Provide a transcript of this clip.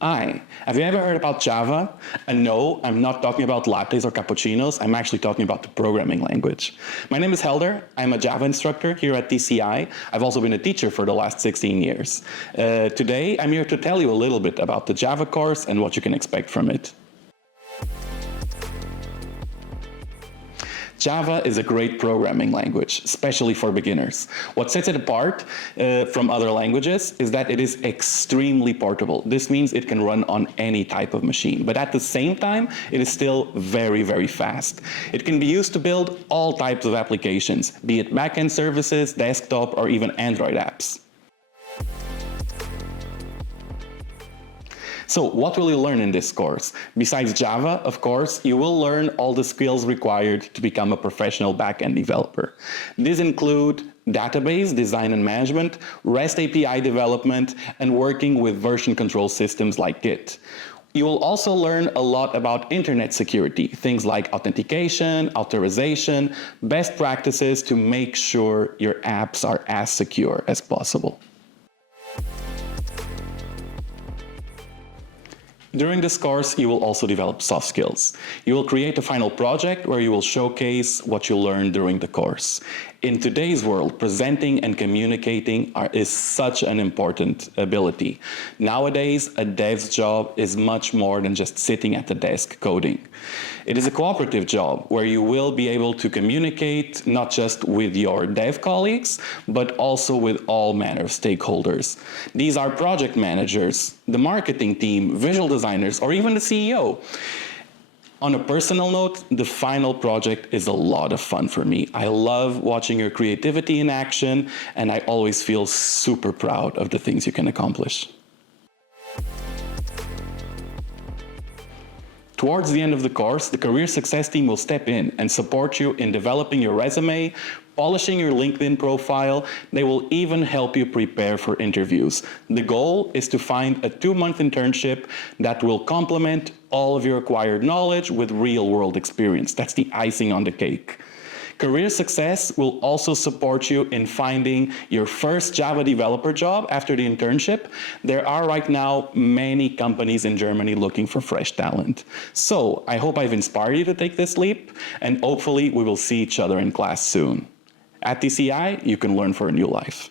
Hi, have you ever heard about Java? And no, I'm not talking about lattes or cappuccinos, I'm actually talking about the programming language. My name is Helder, I'm a Java instructor here at TCI. I've also been a teacher for the last 16 years. Today, I'm here to tell you a little bit about the Java course and what you can expect from it. Java is a great programming language, especially for beginners. What sets it apart from other languages is that it is extremely portable. This means it can run on any type of machine, but at the same time, it is still very, very fast. It can be used to build all types of applications, be it backend services, desktop, or even Android apps. So what will you learn in this course? Besides Java, of course, you will learn all the skills required to become a professional backend developer. These include database design and management, REST API development, and working with version control systems like Git. You will also learn a lot about internet security, things like authentication, authorization, best practices to make sure your apps are as secure as possible. During this course, you will also develop soft skills. You will create a final project where you will showcase what you learned during the course. In today's world, presenting and communicating is such an important ability. Nowadays, a dev's job is much more than just sitting at the desk coding. It is a cooperative job where you will be able to communicate not just with your dev colleagues, but also with all manner of stakeholders. These are project managers, the marketing team, visual designers, or even the CEO. On a personal note, the final project is a lot of fun for me. I love watching your creativity in action, and I always feel super proud of the things you can accomplish. Towards the end of the course, the Career Success team will step in and support you in developing your resume, polishing your LinkedIn profile. They will even help you prepare for interviews. The goal is to find a 2-month internship that will complement all of your acquired knowledge with real-world experience. That's the icing on the cake. Career Success will also support you in finding your first Java developer job after the internship. There are right now many companies in Germany looking for fresh talent. So I hope I've inspired you to take this leap, and hopefully we will see each other in class soon. At TCI, you can learn for a new life.